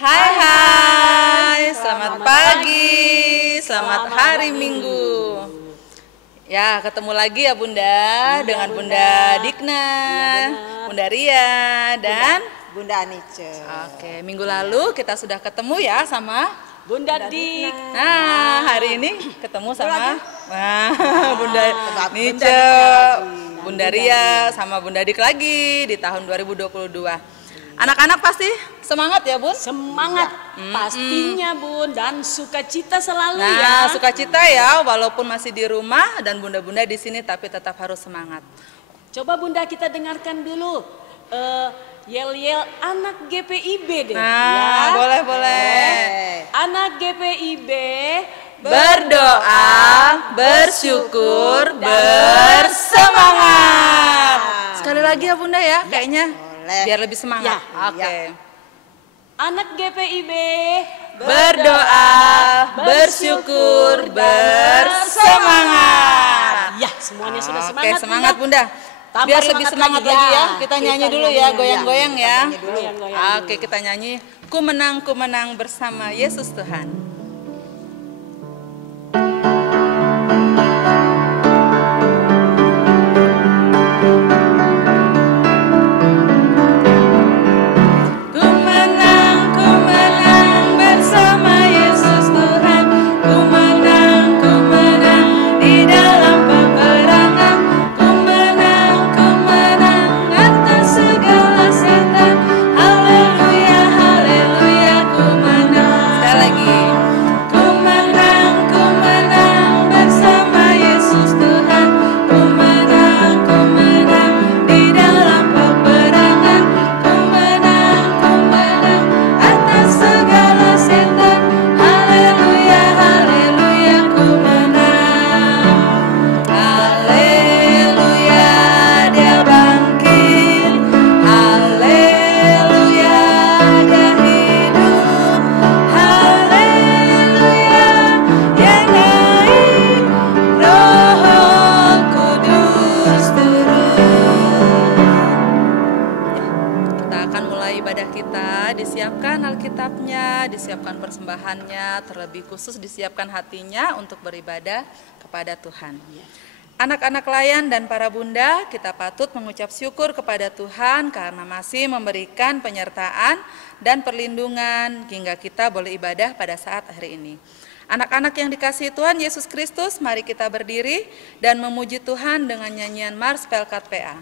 Hai, selamat pagi, selamat hari Minggu. Ya, ketemu lagi ya Bunda, dengan Bunda Dikna, Bunda Ria, dan Bunda Anice. Oke, minggu lalu kita sudah ketemu ya sama Bunda Dik. Nah, hari ini ketemu sama Bunda Nice, Bunda Ria, sama Bunda Dik lagi di tahun 2022. Anak-anak pasti semangat ya Bun? Semangat pastinya Bun, dan sukacita selalu Nah, ya. sukacita ya, walaupun masih di rumah dan bunda-bunda di sini, tapi tetap harus semangat. Coba Bunda kita dengarkan dulu yel-yel anak GPIB deh. Nah, boleh. Anak GPIB Berdoa, bersyukur, bersemangat. Sekali lagi ya Bunda ya, kayaknya biar lebih semangat. Oke. Anak GPIB Berdoa, bersyukur, bersemangat. Ya, semuanya sudah semangat. Oke, semangat Bunda. Tambah Biar lebih semangat lagi ya. Kita nyanyi dulu ya, goyang-goyang ya. Goyang-goyang Oke, kita nyanyi ku menang bersama Yesus Tuhan. Disiapkan Alkitabnya, disiapkan persembahannya, terlebih khusus disiapkan hatinya untuk beribadah kepada Tuhan. Anak-anak layan dan para bunda, kita patut mengucap syukur kepada Tuhan karena masih memberikan penyertaan dan perlindungan hingga kita boleh ibadah pada saat hari ini. Anak-anak yang dikasihi Tuhan Yesus Kristus, mari kita berdiri dan memuji Tuhan dengan nyanyian Mars Pelkat PA.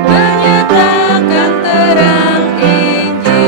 Menyatakan terang Injil.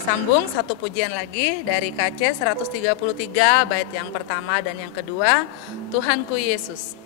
sambung satu pujian lagi dari KC 133 bait yang pertama dan yang kedua, Tuhanku Yesus.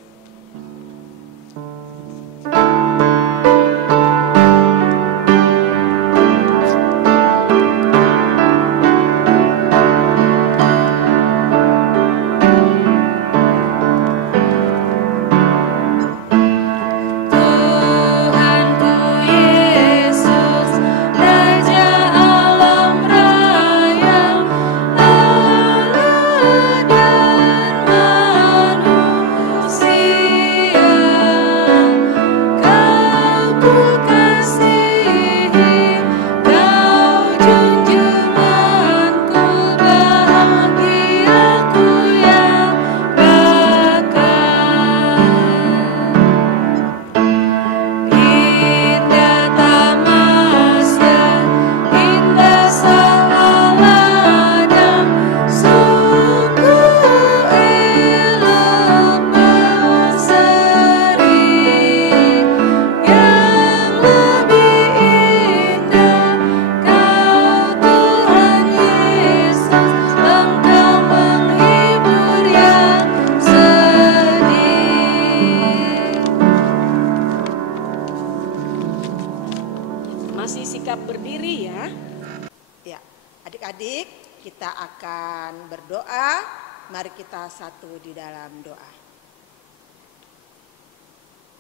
Adik-adik, kita akan berdoa. Mari kita satu di dalam doa.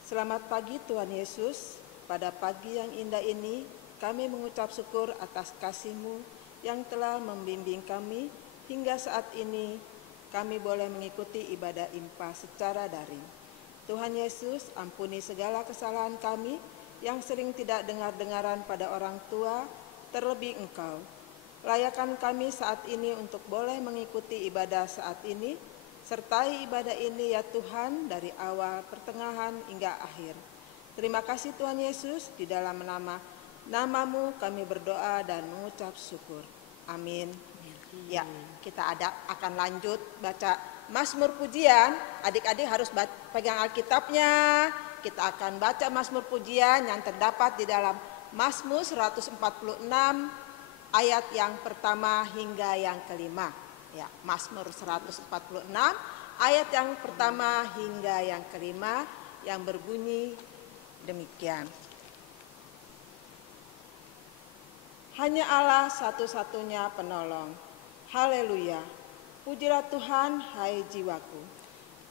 Selamat pagi Tuhan Yesus. Pada pagi yang indah ini, kami mengucap syukur atas kasih-Mu yang telah membimbing kami hingga saat ini kami boleh mengikuti ibadah IMPA secara daring. Tuhan Yesus, ampuni segala kesalahan kami yang sering tidak dengar-dengaran pada orang tua, terlebih Engkau. Layakan kami saat ini untuk boleh mengikuti ibadah saat ini, sertai ibadah ini ya Tuhan dari awal, pertengahan hingga akhir. Terima kasih Tuhan Yesus, di dalam nama-Mu kami berdoa dan mengucap syukur. Amin. Ya, kita akan lanjut baca Mazmur pujian. Adik-adik harus pegang Alkitabnya. Kita akan baca Mazmur pujian yang terdapat di dalam Mazmur 146 ayat yang pertama hingga yang kelima. Ya, Mazmur 146 ayat yang pertama hingga yang kelima yang berbunyi demikian. Hanya Allah satu-satunya penolong. Haleluya. Pujilah Tuhan, hai jiwaku.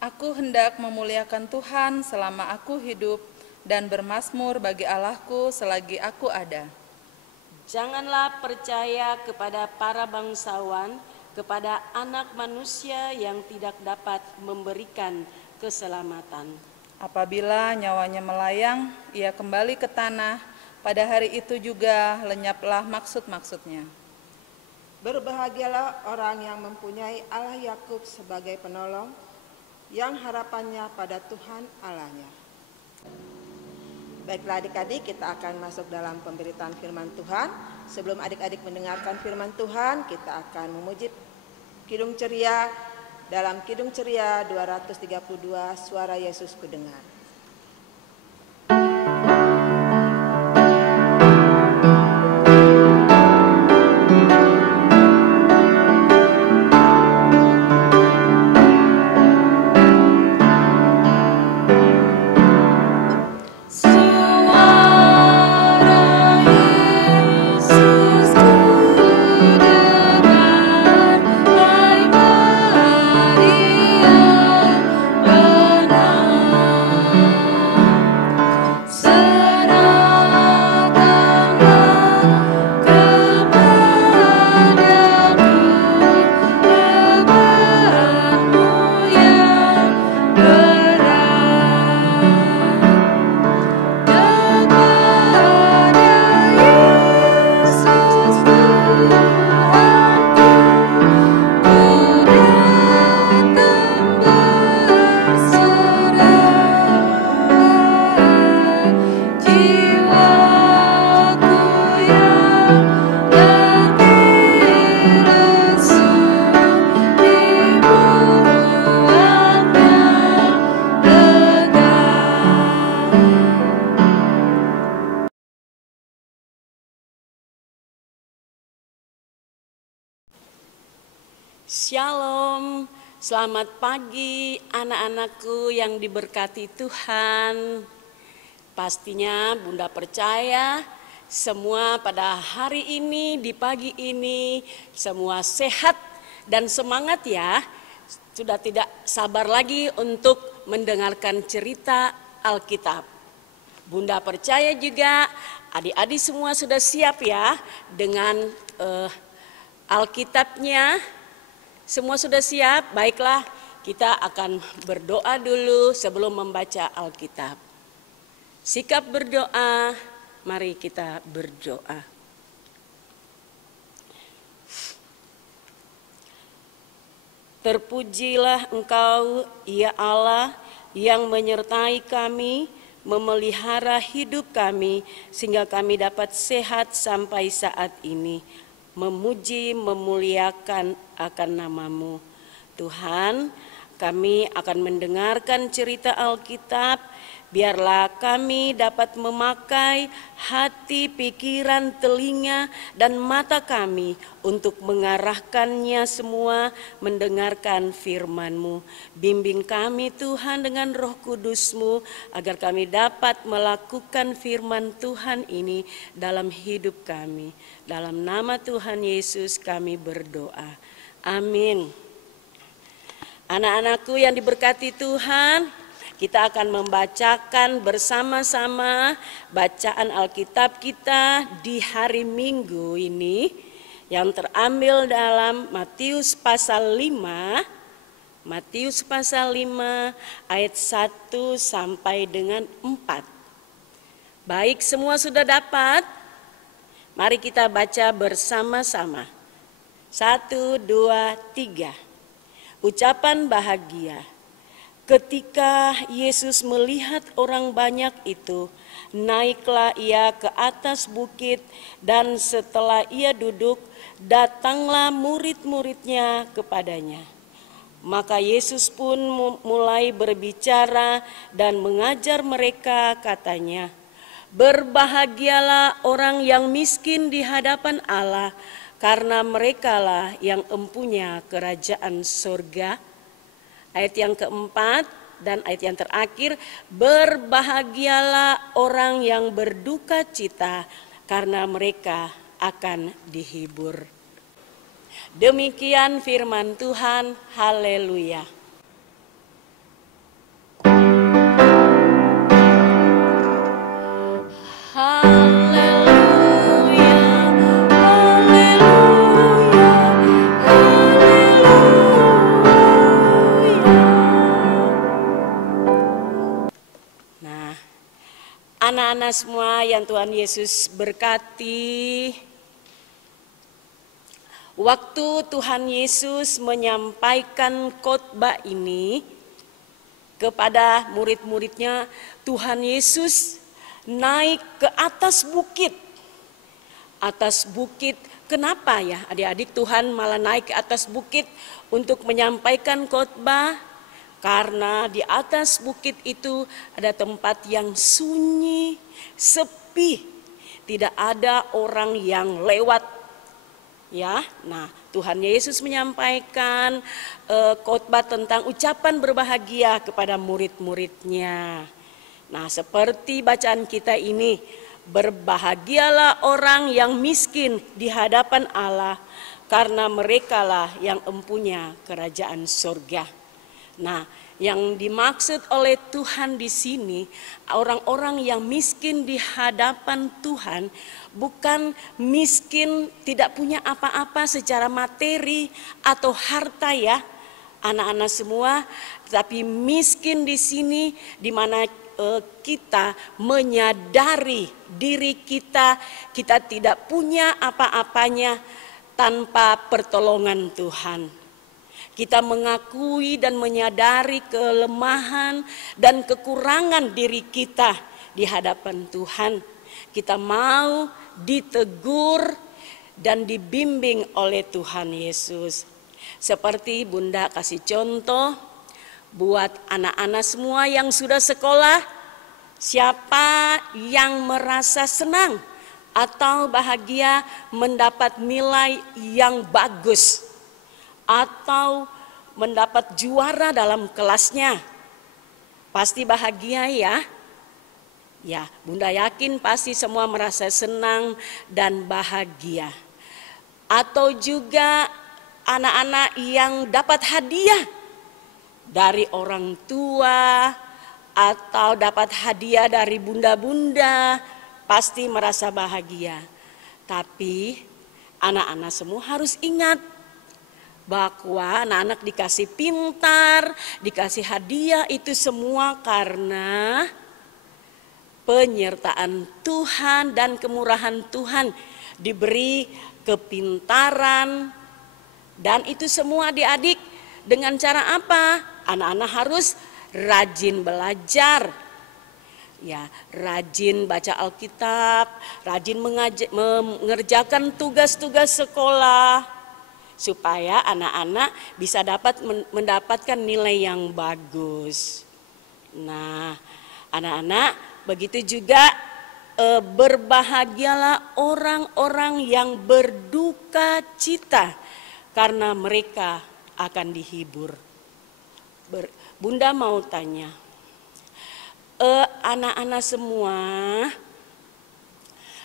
Aku hendak memuliakan Tuhan selama aku hidup dan bermazmur bagi Allahku selagi aku ada. Janganlah percaya kepada para bangsawan, kepada anak manusia yang tidak dapat memberikan keselamatan. Apabila nyawanya melayang, ia kembali ke tanah, pada hari itu juga lenyaplah maksud-maksudnya. Berbahagialah orang yang mempunyai Allah Yakub sebagai penolong, yang harapannya pada Tuhan Allahnya. Baiklah adik-adik, kita akan masuk dalam pemberitaan firman Tuhan. Sebelum adik-adik mendengarkan firman Tuhan, kita akan memuji Kidung Ceria. Dalam Kidung Ceria 232, Suara Yesus Kudengar. Maria, benar. Shalom, selamat pagi anak-anakku yang diberkati Tuhan. Pastinya Bunda percaya semua pada hari ini, di pagi ini, semua sehat dan semangat ya. Sudah tidak sabar lagi untuk mendengarkan cerita Alkitab. Bunda percaya juga adik-adik semua sudah siap ya dengan Alkitabnya. Semua sudah siap? Baiklah, kita akan berdoa dulu sebelum membaca Alkitab. Sikap berdoa, mari kita berdoa. Terpujilah Engkau, ya Allah, yang menyertai kami, memelihara hidup kami, sehingga kami dapat sehat sampai saat ini. Memuji, memuliakan akan nama-Mu. Tuhan, kami akan mendengarkan cerita Alkitab. Biarlah kami dapat memakai hati, pikiran, telinga, dan mata kami untuk mengarahkannya semua mendengarkan firman-Mu. Bimbing kami Tuhan dengan Roh Kudus-Mu agar kami dapat melakukan firman Tuhan ini dalam hidup kami. Dalam nama Tuhan Yesus kami berdoa. Amin. Anak-anakku yang diberkati Tuhan, kita akan membacakan bersama-sama bacaan Alkitab kita di hari Minggu ini yang terambil dalam Matius pasal 5. Matius pasal 5 ayat 1 sampai dengan 4. Baik, semua sudah dapat? Mari kita baca bersama-sama. 1, 2, 3. Ucapan bahagia. Ketika Yesus melihat orang banyak itu, naiklah ia ke atas bukit, dan setelah ia duduk, datanglah murid-muridnya kepadanya. Maka Yesus pun mulai berbicara dan mengajar mereka, katanya, "Berbahagialah orang yang miskin di hadapan Allah, karena merekalah yang empunya kerajaan surga." Ayat yang keempat dan ayat yang terakhir, berbahagialah orang yang berduka cita karena mereka akan dihibur. Demikian firman Tuhan, haleluya. Anak-anak semua yang Tuhan Yesus berkati, waktu Tuhan Yesus menyampaikan khotbah ini kepada murid-muridnya, Tuhan Yesus naik ke atas bukit. Atas bukit, kenapa ya adik-adik Tuhan malah naik ke atas bukit untuk menyampaikan khotbah? Karena di atas bukit itu ada tempat yang sunyi, sepi, tidak ada orang yang lewat. Ya, nah Tuhan Yesus menyampaikan khotbah tentang ucapan berbahagia kepada murid-muridnya. Nah, seperti bacaan kita ini, berbahagialah orang yang miskin di hadapan Allah, karena merekalah yang empunya kerajaan surga. Nah, yang dimaksud oleh Tuhan di sini, orang-orang yang miskin di hadapan Tuhan bukan miskin tidak punya apa-apa secara materi atau harta ya, anak-anak semua, tapi miskin di sini di mana kita menyadari diri kita tidak punya apa-apanya tanpa pertolongan Tuhan. Kita mengakui dan menyadari kelemahan dan kekurangan diri kita di hadapan Tuhan. Kita mau ditegur dan dibimbing oleh Tuhan Yesus. Seperti Bunda kasih contoh buat anak-anak semua yang sudah sekolah, siapa yang merasa senang atau bahagia mendapat nilai yang bagus? atau mendapat juara dalam kelasnya. Pasti bahagia ya. Ya, Bunda yakin pasti semua merasa senang dan bahagia. Atau juga anak-anak yang dapat hadiah dari orang tua atau dapat hadiah dari bunda-bunda, pasti merasa bahagia. Tapi anak-anak semua harus ingat bahwa anak-anak dikasih pintar, dikasih hadiah itu semua karena penyertaan Tuhan dan kemurahan Tuhan, diberi kepintaran, dan itu semua adik-adik dengan cara apa? Anak-anak harus rajin belajar, ya, rajin baca Alkitab, rajin mengerjakan tugas-tugas sekolah, supaya anak-anak bisa mendapatkan nilai yang bagus. Nah, anak-anak, begitu juga berbahagialah orang-orang yang berduka cita karena mereka akan dihibur. Bunda mau tanya, anak-anak semua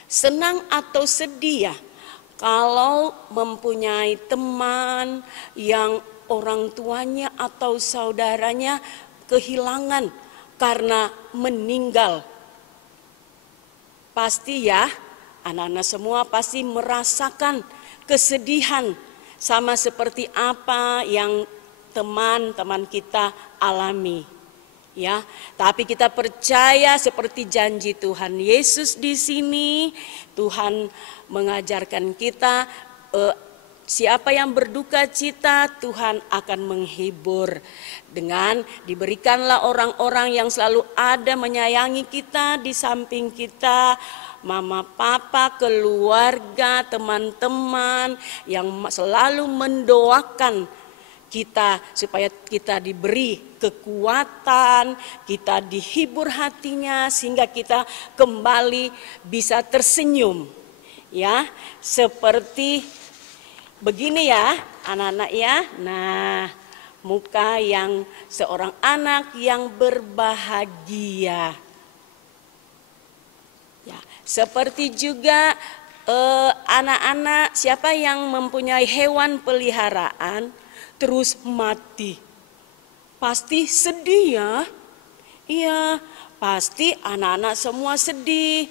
senang atau sedih ya kalau mempunyai teman yang orang tuanya atau saudaranya kehilangan karena meninggal? Pasti ya, anak-anak semua pasti merasakan kesedihan sama seperti apa yang teman-teman kita alami. Ya, tapi kita percaya seperti janji Tuhan Yesus di sini, Tuhan mengajarkan kita siapa yang berduka cita Tuhan akan menghibur dengan diberikanlah orang-orang yang selalu ada menyayangi kita di samping kita, mama, papa, keluarga, teman-teman yang selalu mendoakan kita supaya kita diberi kekuatan, kita dihibur hatinya sehingga kita kembali bisa tersenyum. Ya, seperti begini ya anak-anak ya. Nah, muka yang seorang anak yang berbahagia. Ya, seperti juga anak-anak siapa yang mempunyai hewan peliharaan terus mati, pasti sedih ya. Iya, pasti anak-anak semua sedih.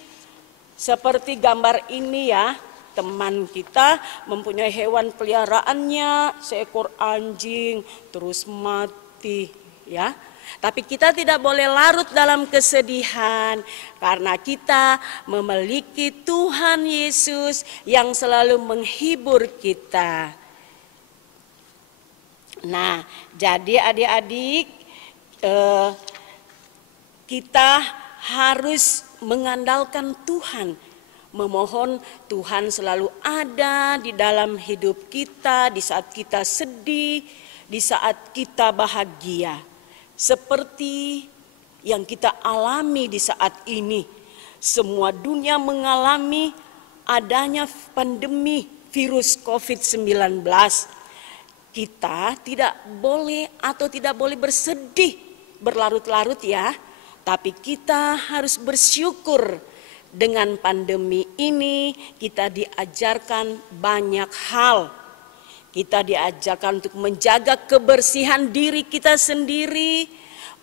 Seperti gambar ini ya, teman kita mempunyai hewan peliharaannya seekor anjing terus mati ya. Tapi kita tidak boleh larut dalam kesedihan karena kita memiliki Tuhan Yesus yang selalu menghibur kita. Nah, jadi adik-adik kita harus mengandalkan Tuhan, memohon Tuhan selalu ada di dalam hidup kita di saat kita sedih, di saat kita bahagia. Seperti yang kita alami di saat ini, semua dunia mengalami adanya pandemi virus COVID-19. Kita tidak boleh bersedih berlarut-larut ya, tapi kita harus bersyukur. Dengan pandemi ini kita diajarkan banyak hal. Kita diajarkan untuk menjaga kebersihan diri kita sendiri,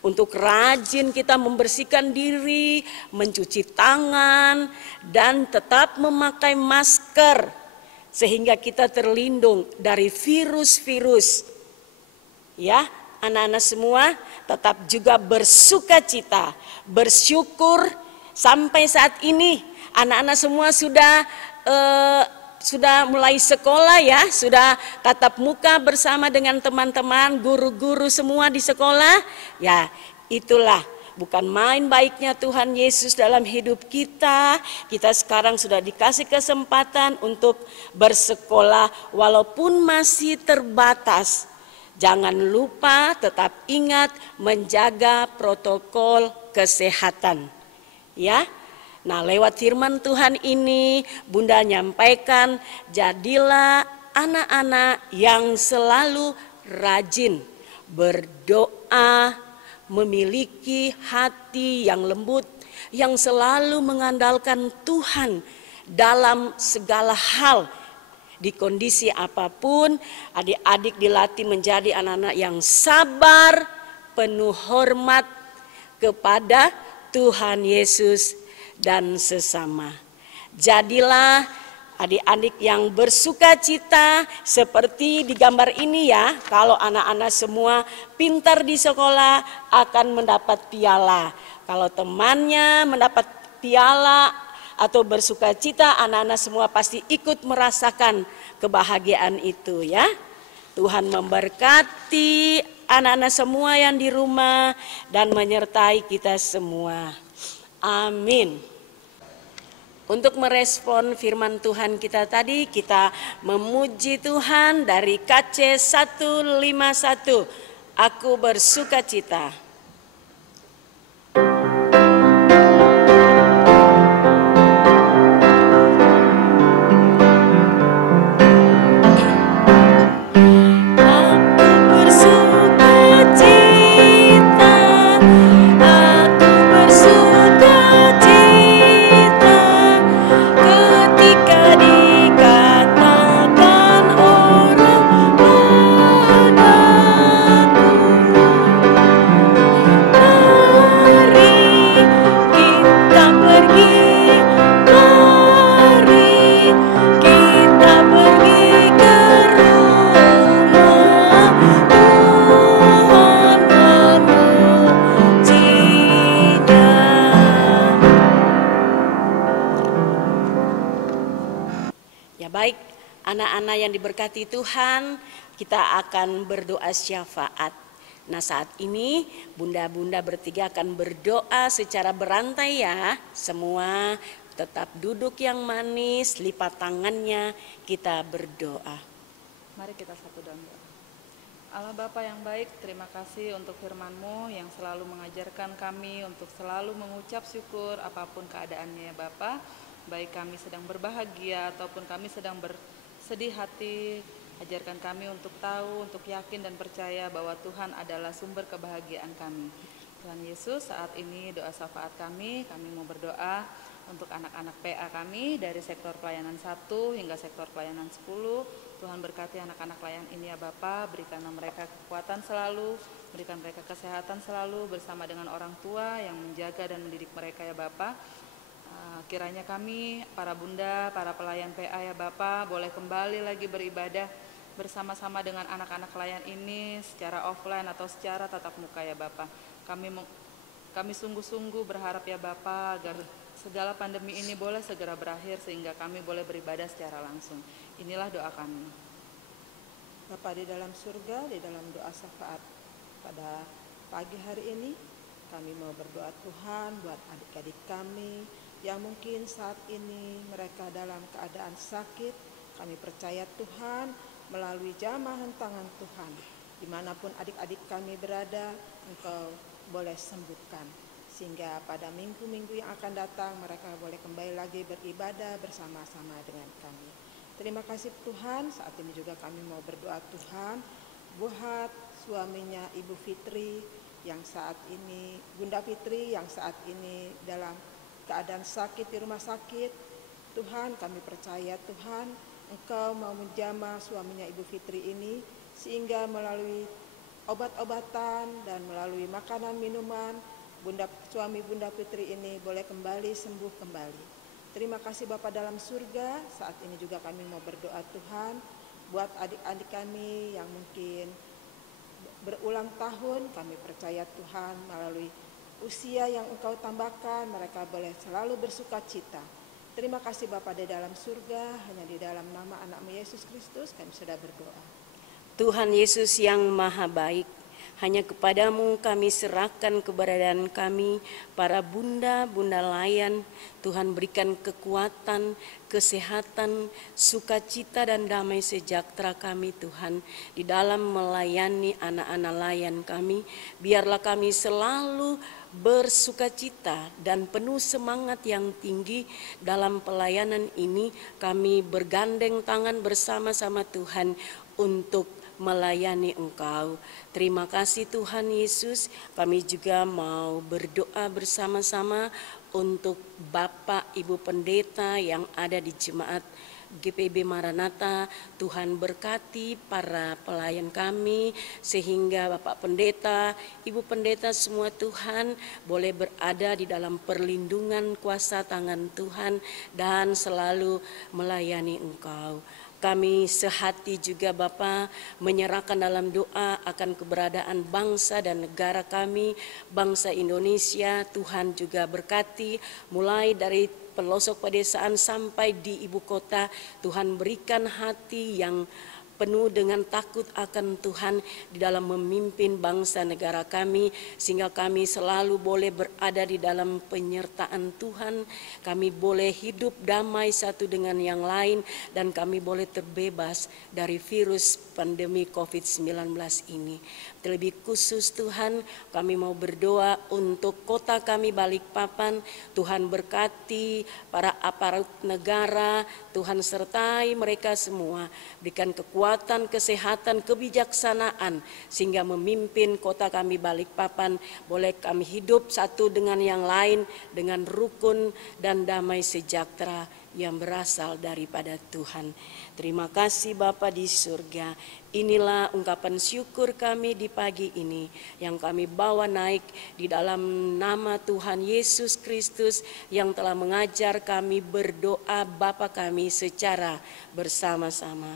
untuk rajin kita membersihkan diri, mencuci tangan, dan tetap memakai masker. Sehingga kita terlindung dari virus-virus. Ya, anak-anak semua tetap juga bersukacita, bersyukur sampai saat ini. Anak-anak semua sudah mulai sekolah ya, sudah tatap muka bersama dengan teman-teman, guru-guru semua di sekolah. Ya, itulah. Bukan main baiknya Tuhan Yesus dalam hidup kita. Kita sekarang sudah dikasih kesempatan untuk bersekolah walaupun masih terbatas. Jangan lupa tetap ingat menjaga protokol kesehatan. Ya. Nah, lewat firman Tuhan ini Bunda nyampaikan, jadilah anak-anak yang selalu rajin berdoa, memiliki hati yang lembut, yang selalu mengandalkan Tuhan dalam segala hal. Di kondisi apapun, adik-adik dilatih menjadi anak-anak yang sabar, penuh hormat kepada Tuhan Yesus dan sesama. Jadilah adik-adik yang bersuka cita seperti di gambar ini ya. Kalau anak-anak semua pintar di sekolah akan mendapat piala. Kalau temannya mendapat piala atau bersuka cita, anak-anak semua pasti ikut merasakan kebahagiaan itu ya. Tuhan memberkati anak-anak semua yang di rumah dan menyertai kita semua. Amin. Untuk merespon firman Tuhan kita tadi, kita memuji Tuhan dari KC 151. Aku bersuka cita. Baik, anak-anak yang diberkati Tuhan, kita akan berdoa syafaat. Nah, saat ini bunda-bunda bertiga akan berdoa secara berantai ya. Semua tetap duduk yang manis, lipat tangannya, kita berdoa. Mari kita satu dalam doa. Allah Bapa yang baik, terima kasih untuk firman-Mu yang selalu mengajarkan kami untuk selalu mengucap syukur apapun keadaannya ya Bapa. Baik kami sedang berbahagia ataupun kami sedang bersedih hati, ajarkan kami untuk tahu, untuk yakin dan percaya bahwa Tuhan adalah sumber kebahagiaan kami. Tuhan Yesus, saat ini doa syafaat kami mau berdoa untuk anak-anak PA kami dari sektor pelayanan 1 hingga sektor pelayanan 10. Tuhan berkati anak-anak layan ini ya Bapa, berikanlah mereka kekuatan selalu, berikan mereka kesehatan selalu bersama dengan orang tua yang menjaga dan mendidik mereka ya Bapa. Kiranya kami, para bunda, para pelayan PA ya Bapa, boleh kembali lagi beribadah bersama-sama dengan anak-anak layan ini secara offline atau secara tatap muka ya Bapa. Kami sungguh-sungguh berharap ya Bapa agar segala pandemi ini boleh segera berakhir sehingga kami boleh beribadah secara langsung. Inilah doa kami. Bapa di dalam surga, di dalam doa syafaat pada pagi hari ini, kami mau berdoa Tuhan buat adik-adik kami yang mungkin saat ini mereka dalam keadaan sakit. Kami percaya Tuhan melalui jamahan tangan Tuhan, dimanapun adik-adik kami berada, Engkau boleh sembuhkan. Sehingga pada minggu-minggu yang akan datang mereka boleh kembali lagi beribadah bersama-sama dengan kami. Terima kasih Tuhan, saat ini juga kami mau berdoa Tuhan buat suaminya Ibu Fitri yang saat ini, Bunda Fitri yang saat ini dalam keadaan sakit di rumah sakit. Tuhan, kami percaya Tuhan Engkau mau menjamah suaminya Ibu Fitri ini sehingga melalui obat-obatan dan melalui makanan minuman suami Bunda Fitri ini boleh kembali sembuh kembali. Terima kasih Bapa dalam surga. Saat ini juga kami mau berdoa Tuhan buat adik-adik kami yang mungkin berulang tahun. Kami percaya Tuhan melalui usia yang Engkau tambahkan, mereka boleh selalu bersuka cita. Terima kasih Bapa di dalam surga, hanya di dalam nama anak-Mu Yesus Kristus kami sudah berdoa. Tuhan Yesus yang maha baik, hanya kepadamu kami serahkan keberadaan kami, para bunda-bunda layan. Tuhan berikan kekuatan, kesehatan, sukacita dan damai sejahtera kami Tuhan di dalam melayani anak-anak layan kami. Biarlah kami selalu bersukacita dan penuh semangat yang tinggi dalam pelayanan ini. Kami bergandeng tangan bersama-sama Tuhan untuk melayani Engkau. Terima kasih Tuhan Yesus. Kami juga mau berdoa bersama-sama untuk Bapak Ibu Pendeta yang ada di jemaat GPIB Maranatha. Tuhan berkati para pelayan kami sehingga Bapak Pendeta, Ibu Pendeta semua Tuhan boleh berada di dalam perlindungan kuasa tangan Tuhan dan selalu melayani Engkau. Kami sehati juga Bapa menyerahkan dalam doa akan keberadaan bangsa dan negara kami, bangsa Indonesia. Tuhan juga berkati mulai dari pelosok pedesaan sampai di ibu kota. Tuhan berikan hati yang penuh dengan takut akan Tuhan di dalam memimpin bangsa negara kami, sehingga kami selalu boleh berada di dalam penyertaan Tuhan. Kami boleh hidup damai satu dengan yang lain dan kami boleh terbebas dari virus pandemi COVID-19 ini. Terlebih khusus Tuhan, kami mau berdoa untuk kota kami Balikpapan. Tuhan berkati para aparat negara, Tuhan sertai mereka semua, berikan kekuatan, kesehatan, kebijaksanaan sehingga memimpin kota kami Balikpapan. Boleh kami hidup satu dengan yang lain dengan rukun dan damai sejahtera yang berasal daripada Tuhan. Terima kasih Bapa di surga. Inilah ungkapan syukur kami di pagi ini yang kami bawa naik di dalam nama Tuhan Yesus Kristus yang telah mengajar kami berdoa Bapa kami secara bersama-sama.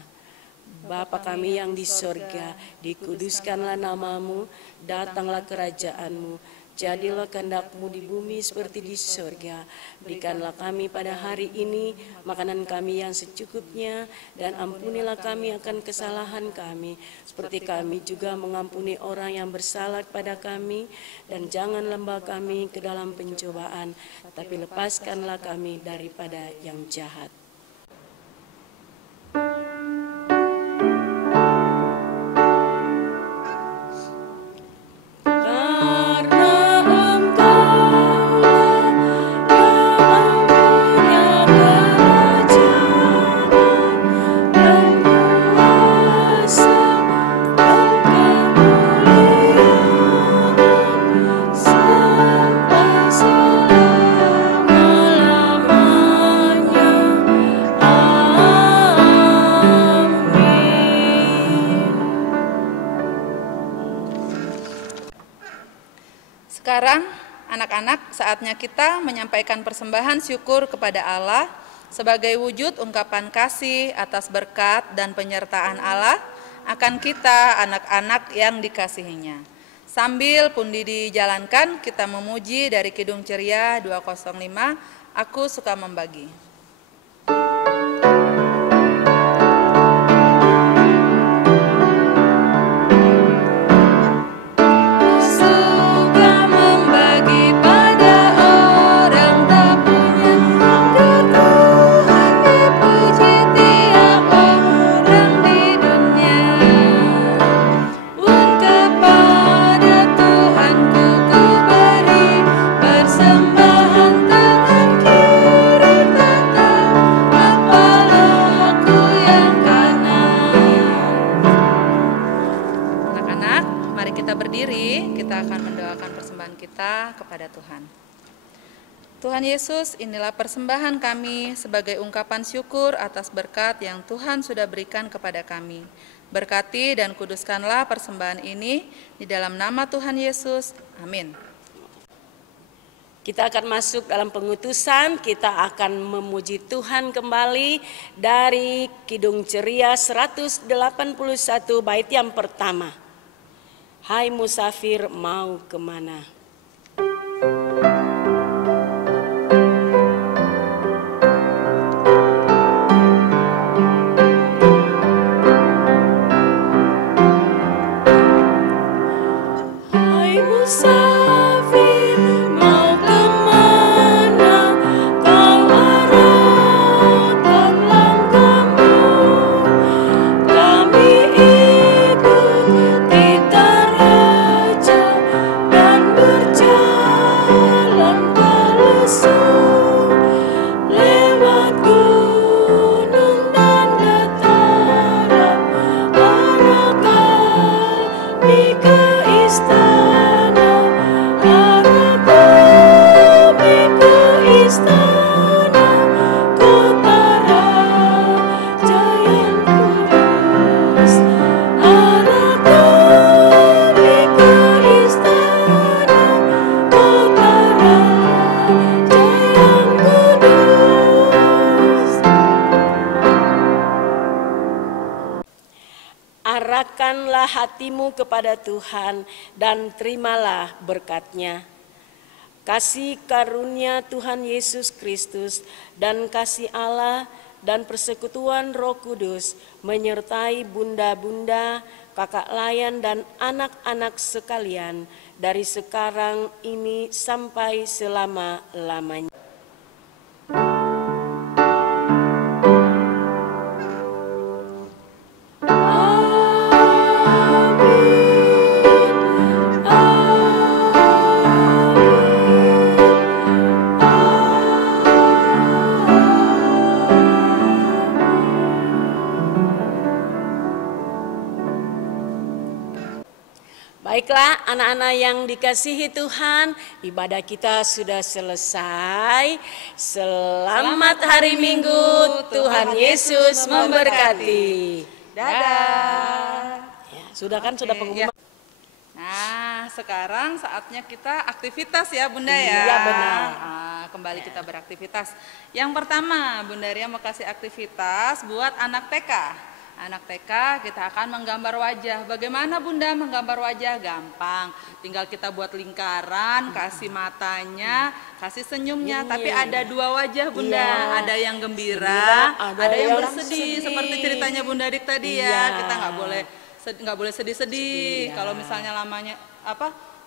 Bapa kami yang di surga, dikuduskanlah namamu, datanglah kerajaanmu. Jadilah kehendak-Mu di bumi seperti di surga. Berikanlah kami pada hari ini makanan kami yang secukupnya, dan ampunilah kami akan kesalahan kami, seperti kami juga mengampuni orang yang bersalah kepada kami. Dan jangan membawa kami ke dalam pencobaan, tapi lepaskanlah kami daripada yang jahat. Sekarang anak-anak, saatnya kita menyampaikan persembahan syukur kepada Allah sebagai wujud ungkapan kasih atas berkat dan penyertaan Allah akan kita anak-anak yang dikasihinya. Sambil pundi dijalankan, kita memuji dari Kidung Ceria 205, Aku Suka Membagi. Kepada Tuhan. Tuhan Yesus, inilah persembahan kami sebagai ungkapan syukur atas berkat yang Tuhan sudah berikan kepada kami. Berkati dan kuduskanlah persembahan ini di dalam nama Tuhan Yesus. Amin. Kita akan masuk dalam pengutusan, kita akan memuji Tuhan kembali dari Kidung Ceria 181 bait yang pertama. Hai musafir mau kemana? Dan masuk lewat gunung dan dataran, arah kami ke istana, arah kami ke istana, kota raja yang kudus. Arah kami ke istana, kota raja yang kudus. Arahkanlah hatimu kepada Tuhan dan terimalah berkat-Nya. Kasih karunia Tuhan Yesus Kristus dan kasih Allah dan persekutuan Roh Kudus menyertai bunda-bunda, kakak layan dan anak-anak sekalian dari sekarang ini sampai selama-lamanya. Baiklah anak-anak yang dikasihi Tuhan, ibadah kita sudah selesai. Selamat hari Minggu, Tuhan Yesus memberkati. Dadah. Ya, sudah kan, sudah pengumuman. Nah, sekarang saatnya kita aktivitas ya Bunda ya. Iya, benar. Nah, kembali kita beraktivitas. Yang pertama, Bunda Ria mau kasih aktivitas buat anak TK. Anak TK kita akan menggambar wajah. Bagaimana Bunda menggambar wajah? Gampang. Tinggal kita buat lingkaran, kasih matanya, kasih senyumnya. Tapi ada dua wajah Bunda. Iya. Ada yang gembira, ada yang sedih. bersedih. Seperti ceritanya Bunda Dik tadi Iya. ya. Kita nggak boleh sedih-sedih. Iya. Kalau misalnya lamanya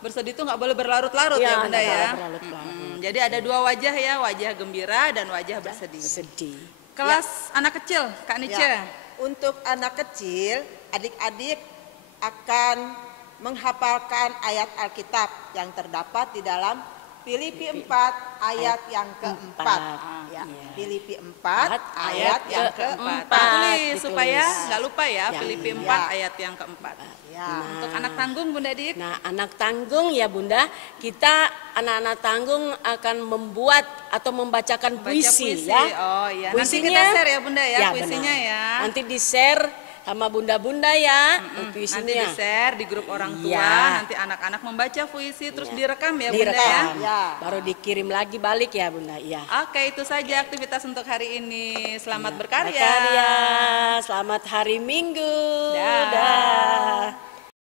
bersedih itu nggak boleh berlarut-larut Iya, ya Bunda nggak ya. boleh berlarut-larut. Jadi ada dua wajah ya, wajah gembira dan wajah bersedih. Sedih. Kelas anak kecil, Kak Nice. Ya. Untuk anak kecil, adik-adik akan menghafalkan ayat Alkitab yang terdapat di dalam Filipi 4 ayat yang keempat. Ya, Iya. Filipi 4 ayat yang keempat. Tulis supaya Ditulis. nggak lupa ya, Ya, Filipi iya. 4 ayat yang keempat. Ya. Untuk anak tanggung Bunda Dik. Nah, anak tanggung ya Bunda, kita anak-anak tanggung akan membuat atau membacakan Baca puisi, puisi. ya. Oh iya, nanti Puisinya, kita share ya Bunda ya, puisinya benar. ya. Nanti di-share sama bunda-bunda ya, puisinya. Nanti di-share di grup orang tua, Iya. nanti anak-anak membaca puisi terus Iya. direkam ya Bunda ya. Direkam. Ya. Baru dikirim lagi balik ya Bunda, iya. Oke, itu saja aktivitas untuk hari ini. Selamat berkarya. Berkarya. Selamat hari Minggu. Dah. Dah.